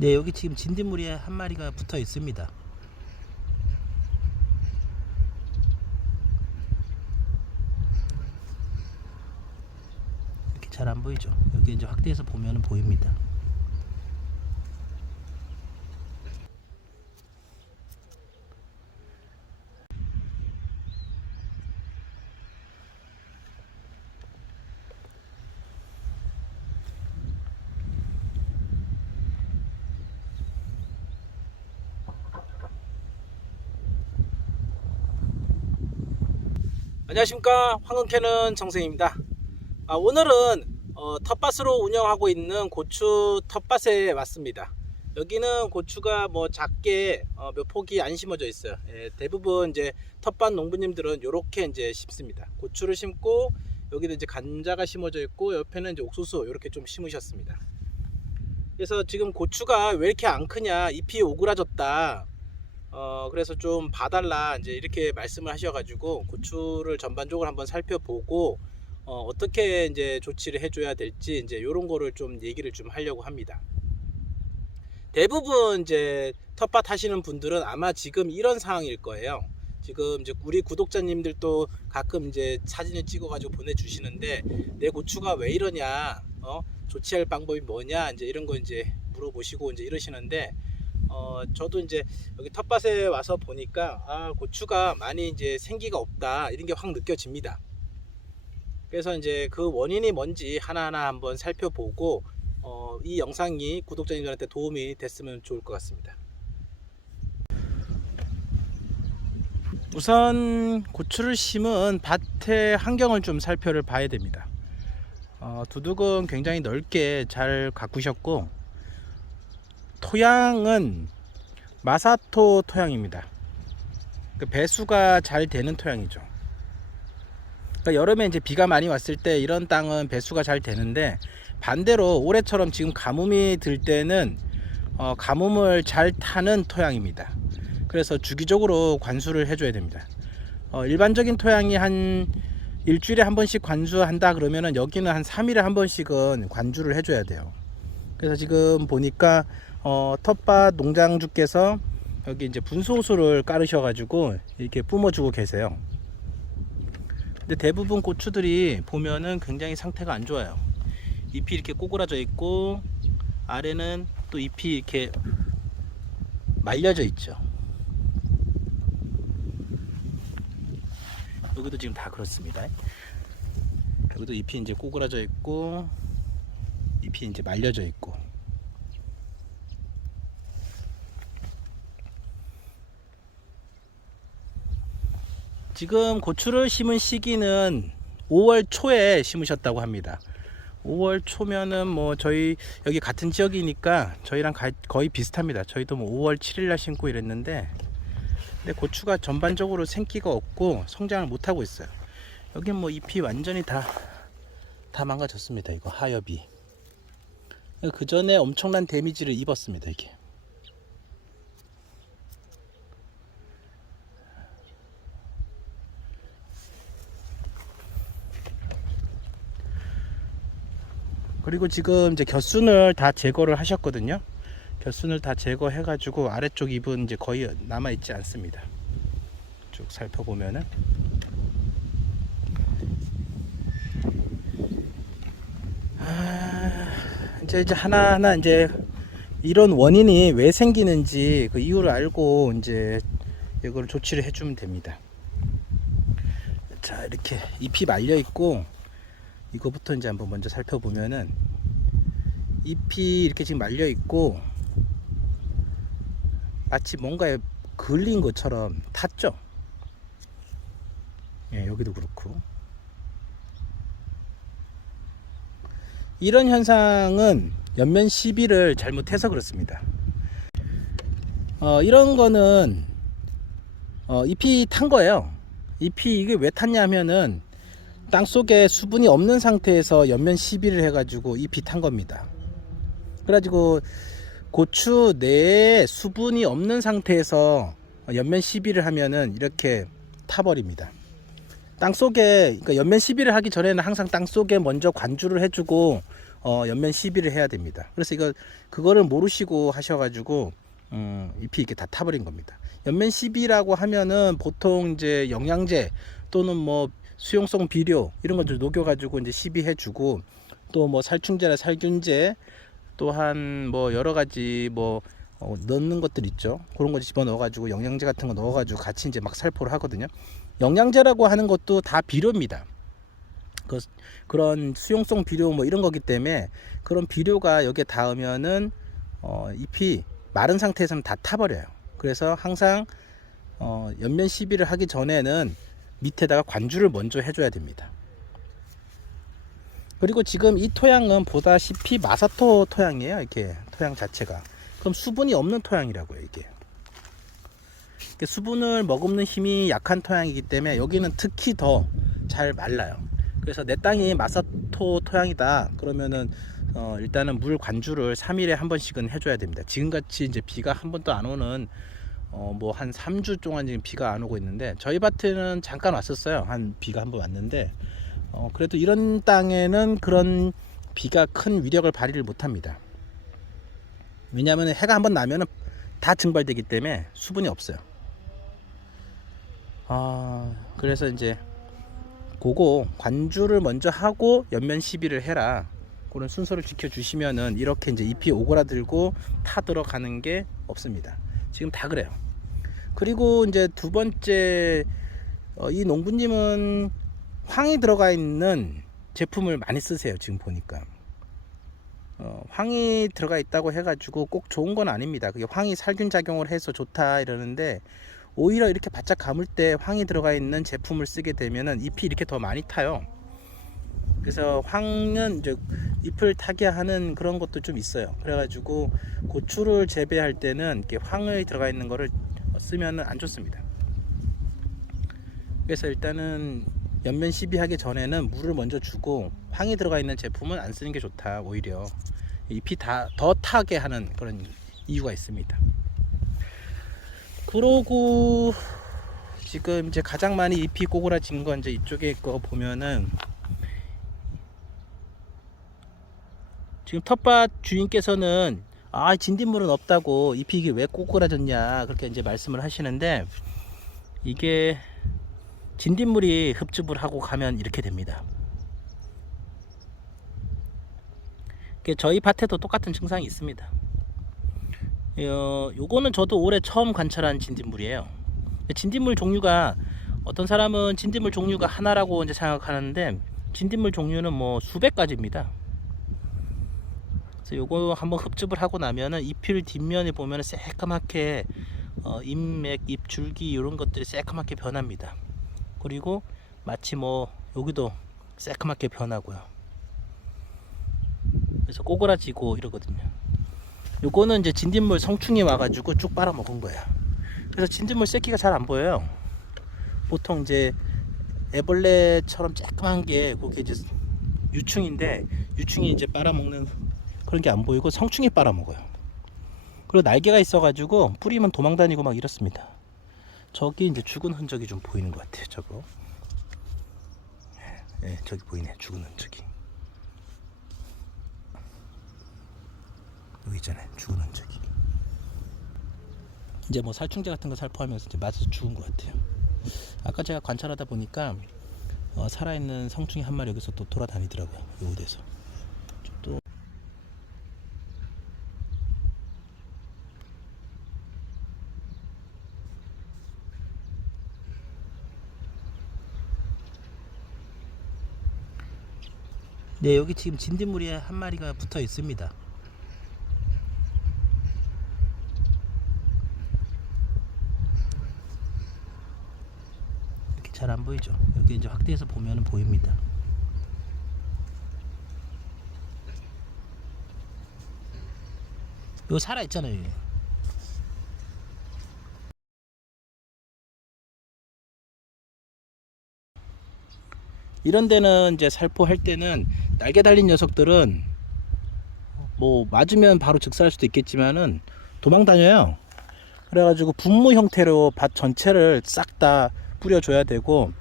네, 여기 지금 진딧물이 한 마리가 붙어 있습니다. 이렇게 잘 안 보이죠? 여기 이제 확대해서 보면 보입니다. 안녕하십니까, 황금캐는 정생입니다. 오늘은 텃밭으로 운영하고 있는 고추 텃밭에 왔습니다. 여기는 고추가 뭐 작게 몇 폭이 안 심어져 있어요. 대부분 이제 텃밭 농부님들은 이렇게 이제 심습니다. 고추를 심고 여기도 이제 감자가 심어져 있고 옆에는 이제 옥수수 이렇게 좀 심으셨습니다. 그래서 지금 고추가 왜 이렇게 안 크냐, 잎이 오그라졌다, 그래서 좀 봐달라 이제 이렇게 말씀을 하셔가지고 고추를 전반적으로 한번 살펴보고 어떻게 이제 조치를 해줘야 될지 이제 이런 거를 좀 얘기를 좀 하려고 합니다. 대부분 이제 텃밭 하시는 분들은 아마 지금 이런 상황일 거예요. 지금 이제 우리 구독자님들도 가끔 이제 사진을 찍어가지고 보내주시는데 내 고추가 왜 이러냐, 조치할 방법이 뭐냐, 이제 이런 거 이제 물어보시고 이제 이러시는데. 저도 이제 여기 텃밭에 와서 보니까 고추가 많이 이제 생기가 없다 이런 게 확 느껴집니다. 그래서 이제 그 원인이 뭔지 하나하나 한번 살펴보고 이 영상이 구독자님들한테 도움이 됐으면 좋을 것 같습니다. 우선 고추를 심은 밭의 환경을 좀 살펴를 봐야 됩니다. 두둑은 굉장히 넓게 잘 가꾸셨고 토양은 마사토 토양입니다. 그 배수가 잘 되는 토양이죠. 그러니까 여름에 이제 비가 많이 왔을 때 이런 땅은 배수가 잘 되는데, 반대로 올해처럼 지금 가뭄이 들 때는 가뭄을 잘 타는 토양입니다. 그래서 주기적으로 관수를 해줘야 됩니다. 일반적인 토양이 한 일주일에 한 번씩 관수한다 그러면은 여기는 한 3일에 한 번씩은 관주를 해줘야 돼요. 그래서 지금 보니까 텃밭 농장주께서 여기 이제 분소수를 깔으셔가지고 이렇게 뿜어주고 계세요. 근데 대부분 고추들이 보면은 굉장히 상태가 안 좋아요. 잎이 이렇게 꼬그라져 있고 아래는 또 잎이 이렇게 말려져 있죠. 여기도 지금 다 그렇습니다. 여기도 잎이 이제 꼬그라져 있고 잎이 이제 말려져 있고. 지금 고추를 심은 시기는 5월 초에 심으셨다고 합니다. 5월 초면은 뭐 저희 여기 같은 지역이니까 저희랑 거의 비슷합니다. 저희도 뭐 5월 7일 날 심고 이랬는데, 근데 고추가 전반적으로 생기가 없고 성장을 못 하고 있어요. 여기 뭐 잎이 완전히 다 망가졌습니다. 이거 하엽이. 그 전에 엄청난 데미지를 입었습니다. 이게. 그리고 지금 이제 겨순을 다 제거를 하셨거든요. 겨순을 다 제거해 가지고 아래쪽 잎은 이제 거의 남아 있지 않습니다. 쭉 살펴보면은 이제 하나하나 이제 이런 원인이 왜 생기는지 그 이유를 알고 이제 이걸 조치를 해주면 됩니다. 자, 이렇게 잎이 말려 있고, 이거부터 이제 한번 먼저 살펴보면은 잎이 이렇게 지금 말려 있고 마치 뭔가에 걸린 것처럼 탔죠. 예, 여기도 그렇고. 이런 현상은 옆면 시비를 잘못해서 그렇습니다. 이런 거는 잎이 탄 거예요. 잎이 이게 왜 탔냐 하면은 땅속에 수분이 없는 상태에서 옆면 시비를 해가지고 잎이 탄 겁니다. 그래가지고 고추 내에 수분이 없는 상태에서 옆면 시비를 하면은 이렇게 타버립니다. 땅속에, 그러니까 옆면 시비를 하기 전에는 항상 땅속에 먼저 관주를 해주고 연면 시비를 해야 됩니다. 그래서 그거를 모르시고 하셔가지고 잎이 이렇게 다 타버린 겁니다. 연면 시비라고 하면은 보통 이제 영양제 또는 뭐 수용성 비료 이런 것들 녹여가지고 이제 시비해주고, 또 뭐 살충제나 살균제 또한 뭐 여러 가지 뭐 넣는 것들 있죠. 그런 거 집어 넣어가지고 영양제 같은 거 넣어가지고 같이 이제 막 살포를 하거든요. 영양제라고 하는 것도 다 비료입니다. 그런 수용성 비료 뭐 이런 거기 때문에 그런 비료가 여기에 닿으면은 잎이 마른 상태에서는 다 타버려요. 그래서 항상 연면 시비를 하기 전에는 밑에다가 관주를 먼저 해줘야 됩니다. 그리고 지금 이 토양은 보다시피 마사토 토양이에요. 이렇게 토양 자체가. 그럼 수분이 없는 토양이라고요. 이게 수분을 머금는 힘이 약한 토양이기 때문에 여기는 특히 더 잘 말라요. 그래서 내 땅이 마사토 토양이다 그러면은 일단은 물 관주를 3일에 한 번씩은 해줘야 됩니다. 지금같이 이제 비가 한 번도 안 오는 뭐 한 3주 동안 지금 비가 안 오고 있는데, 저희 밭에는 잠깐 왔었어요. 한 비가 한 번 왔는데 그래도 이런 땅에는 그런 비가 큰 위력을 발휘를 못합니다. 왜냐하면 해가 한번 나면은 다 증발되기 때문에 수분이 없어요. 그래서 이제 그거 관주를 먼저 하고 연면 시비를 해라, 그런 순서를 지켜주시면은 이렇게 이제 잎이 오그라들고 타 들어가는 게 없습니다. 지금 다 그래요. 그리고 이제 두 번째, 이 농부님은 황이 들어가 있는 제품을 많이 쓰세요. 지금 보니까 황이 들어가 있다고 해가지고 꼭 좋은 건 아닙니다. 그게 황이 살균 작용을 해서 좋다 이러는데, 오히려 이렇게 바짝 감을 때 황이 들어가 있는 제품을 쓰게 되면은 잎이 이렇게 더 많이 타요. 그래서 황은 이제 잎을 타게 하는 그런 것도 좀 있어요. 그래가지고 고추를 재배할 때는 이렇게 황이 들어가 있는 거를 쓰면은 안 좋습니다. 그래서 일단은 연면 시비하기 전에는 물을 먼저 주고 황이 들어가 있는 제품은 안 쓰는 게 좋다. 오히려 잎이 더 타게 하는 그런 이유가 있습니다. 그러고 지금 이제 가장 많이 잎이 꼬그라진 건 이제 이쪽에 거 보면은, 지금 텃밭 주인께서는 진딧물은 없다고 잎이 이게 왜 꼬그라졌냐 그렇게 이제 말씀을 하시는데, 이게 진딧물이 흡집을 하고 가면 이렇게 됩니다. 저희 밭에도 똑같은 증상이 있습니다. 요거는 저도 올해 처음 관찰한 진딧물이에요. 진딧물 종류가, 어떤 사람은 진딧물 종류가 하나라고 이제 생각하는데 진딧물 종류는 뭐 수백 가지입니다. 그래서 요거 한번 흡집을 하고 나면은 잎을 뒷면에 보면은 새까맣게 잎맥, 잎줄기 이런 것들이 새까맣게 변합니다. 그리고 마치 뭐 여기도 새까맣게 변하고요. 그래서 꼬그라지고 이러거든요. 요거는 이제 진딧물 성충이 와가지고 쭉 빨아먹은 거야. 그래서 진딧물 새끼가 잘 안 보여요. 보통 이제 애벌레처럼 쬐끄만 게 그게 이제 유충인데, 유충이 이제 빨아먹는 그런 게 안 보이고 성충이 빨아먹어요. 그리고 날개가 있어가지고 뿌리면 도망다니고 막 이렇습니다. 저기 이제 죽은 흔적이 좀 보이는 것 같아요. 저거. 저기 보이네. 죽은 흔적이. 여기 있잖아요. 죽은 흔적이. 이제 뭐 살충제 같은 거 살포하면서 이제 맞아서 죽은 것 같아요. 아까 제가 관찰하다 보니까 살아있는 성충이 한 마리 여기서 또 돌아다니더라고요. 요 데서. 또 네, 여기 지금 진딧물이 한 마리가 붙어 있습니다. 이렇게 잘 안 보이죠? 여기 이제 확대해서 보면은 보입니다. 이거 살아 있잖아요. 얘. 이런 데는 이제 살포할 때는 날개 달린 녀석들은 뭐 맞으면 바로 즉사할 수도 있겠지만은 도망 다녀요. 그래가지고 분무 형태로 밭 전체를 싹 다 뿌려줘야 되고,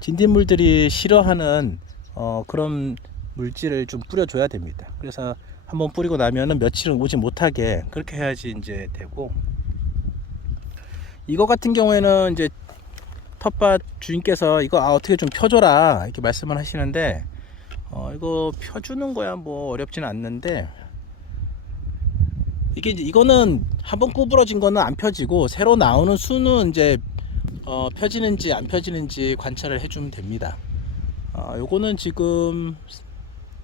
진딧물들이 싫어하는 그런 물질을 좀 뿌려줘야 됩니다. 그래서 한번 뿌리고 나면은 며칠은 오지 못하게 그렇게 해야지 이제 되고, 이거 같은 경우에는 이제 텃밭 주인께서 이거 어떻게 좀 펴줘라 이렇게 말씀을 하시는데, 이거 펴주는 거야 뭐 어렵지는 않는데, 이게 이제 이거는 한번 구부러진 거는 안 펴지고 새로 나오는 수는 이제 펴지는지 안 펴지는지 관찰을 해주면 됩니다. 요거는 지금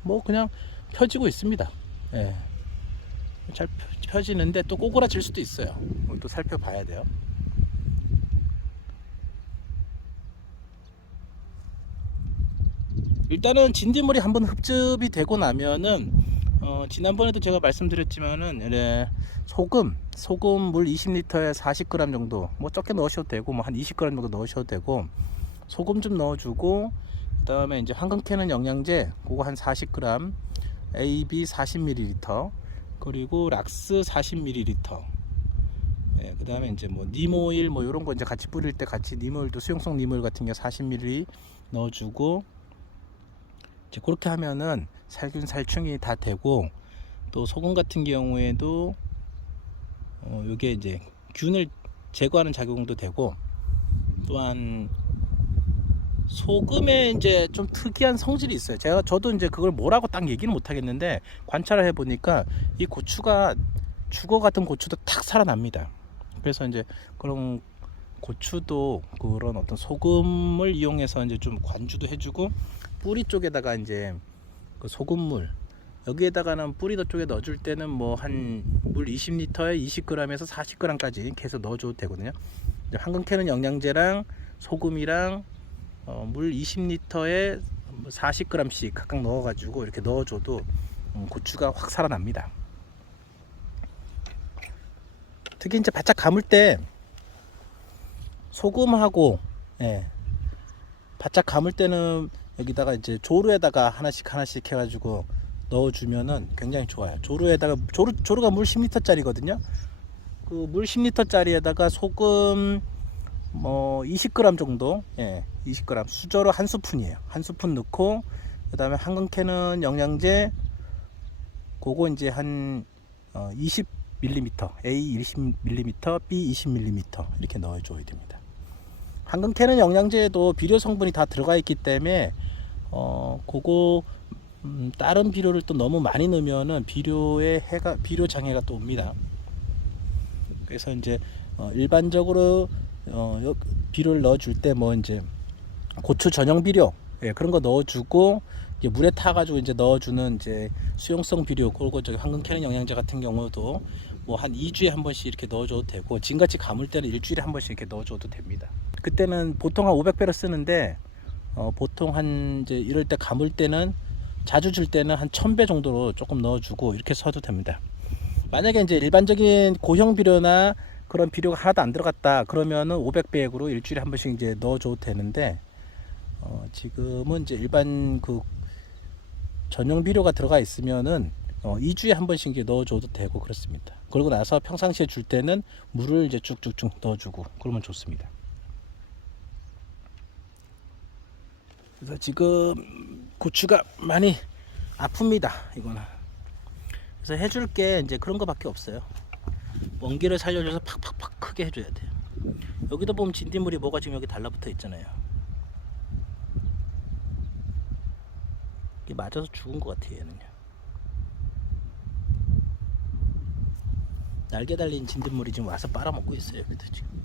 뭐 그냥 펴지고 있습니다. 예. 잘 펴지는데 또 꼬꾸라질 수도 있어요. 또 살펴봐야 돼요. 일단은 진딧물이 한번 흡즙이 되고 나면은 지난번에도 제가 말씀드렸지만은 소금 물 20리터에 40g 정도, 뭐 적게 넣으셔도 되고 뭐 한 20g 정도 넣으셔도 되고, 소금 좀 넣어주고, 그 다음에 이제 황금 캐는 영양제 그거 한 40g, AB 40ml, 그리고 락스 40ml, 예, 그 다음에 이제 뭐 님오일 뭐 이런 거 이제 같이 뿌릴 때 같이 님오일도 수용성 님오일 같은 게 40ml 넣어주고, 이제 그렇게 하면은 살균 살충이 다 되고, 또 소금 같은 경우에도 요게 이제 균을 제거하는 작용도 되고, 또한 소금에 이제 좀 특이한 성질이 있어요. 저도 이제 그걸 뭐라고 딱 얘기는 못 하겠는데, 관찰을 해 보니까 이 고추가 죽어 같은 고추도 탁 살아납니다. 그래서 이제 그런 고추도 그런 어떤 소금을 이용해서 이제 좀 관주도 해주고, 뿌리 쪽에다가 이제 그 소금물 여기에다가는 뿌리 쪽에 넣어줄 때는 뭐 한 물 20리터에 20g에서 40g까지 계속 넣어줘도 되거든요. 황금 캐는 영양제랑 소금이랑 물 20리터에 40g씩 각각 넣어가지고 이렇게 넣어줘도 고추가 확 살아납니다. 특히 이제 바짝 감을 때 소금하고, 예, 바짝 감을 때는 여기다가 이제 조루에다가 하나씩 해가지고 넣어주면은 굉장히 좋아요. 조루가 물 10리터짜리거든요. 그 물 10리터짜리에다가 소금 뭐 20g 정도, 예, 20g 수저로 한 스푼이에요. 한 스푼 넣고, 그 다음에 황금 캐는 영양제 그거 이제 한 20mm, A 20mm, B 20mm 이렇게 넣어줘야 됩니다. 황금 캐는 영양제에도 비료 성분이 다 들어가 있기 때문에 그거 다른 비료를 또 너무 많이 넣으면은 비료 장애가 또 옵니다. 그래서 이제 일반적으로 비료를 넣어줄 때 뭐 이제 고추 전용 비료, 예, 그런 거 넣어주고, 이제 물에 타가지고 이제 넣어주는 이제 수용성 비료, 그리고 저기 황금 캐는 영양제 같은 경우도 뭐 한 2주에 한 번씩 이렇게 넣어줘도 되고, 지금같이 감을 때는 일주일에 한 번씩 이렇게 넣어줘도 됩니다. 그때는 보통 한 500배를 쓰는데, 보통 한 이제 이럴 때 감을 때는 자주 줄 때는 한 1000배 정도로 조금 넣어주고 이렇게 써도 됩니다. 만약에 이제 일반적인 고형 비료나 그런 비료가 하나도 안 들어갔다 그러면은 500배액으로 일주일에 한 번씩 이제 넣어줘도 되는데, 지금은 이제 일반 그 전용 비료가 들어가 있으면은 2주에 한 번씩 이제 넣어줘도 되고 그렇습니다. 그러고 나서 평상시에 줄 때는 물을 이제 쭉쭉쭉 넣어주고 그러면 좋습니다. 그래서 지금 고추가 많이 아픕니다. 이거는. 그래서 해줄 게 이제 그런 거밖에 없어요. 원기를 살려줘서 팍팍팍 크게 해줘야 돼요. 여기도 보면 진딧물이 뭐가 지금 여기 달라붙어 있잖아요. 이게 맞아서 죽은 것 같아요. 얘는요. 날개 달린 진딧물이 지금 와서 빨아먹고 있어요. 여기도 지금.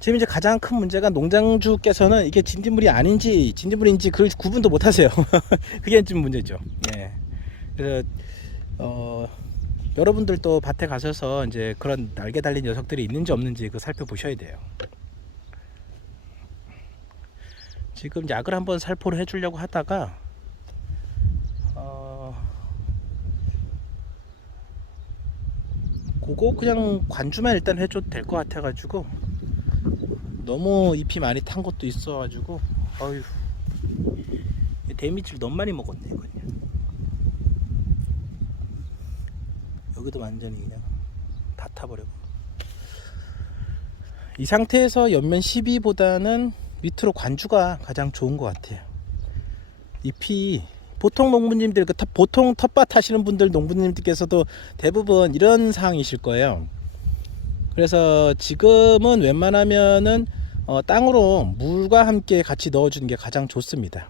지금 이제 가장 큰 문제가 농장주께서는 이게 진딧물인지 그걸 구분도 못 하세요. 그게 좀 문제죠. 예. 그래서 여러분들도 밭에 가셔서 이제 그런 날개 달린 녀석들이 있는지 없는지 그 살펴보셔야 돼요. 지금 약을 한번 살포를 해주려고 하다가 그거 그냥 관주만 일단 해줘도 될 것 같아가지고, 너무 잎이 많이 탄 것도 있어가지고, 어휴, 데미지를 너무 많이 먹었네 이거는. 여기도 완전히 그냥 다 타버리고. 이 상태에서 옆면 12보다는 밑으로 관주가 가장 좋은 것 같아요. 잎이 보통 농부님들, 보통 텃밭 하시는 분들, 농부님들께서도 대부분 이런 상황이실 거예요. 그래서 지금은 웬만하면은 땅으로 물과 함께 같이 넣어주는 게 가장 좋습니다.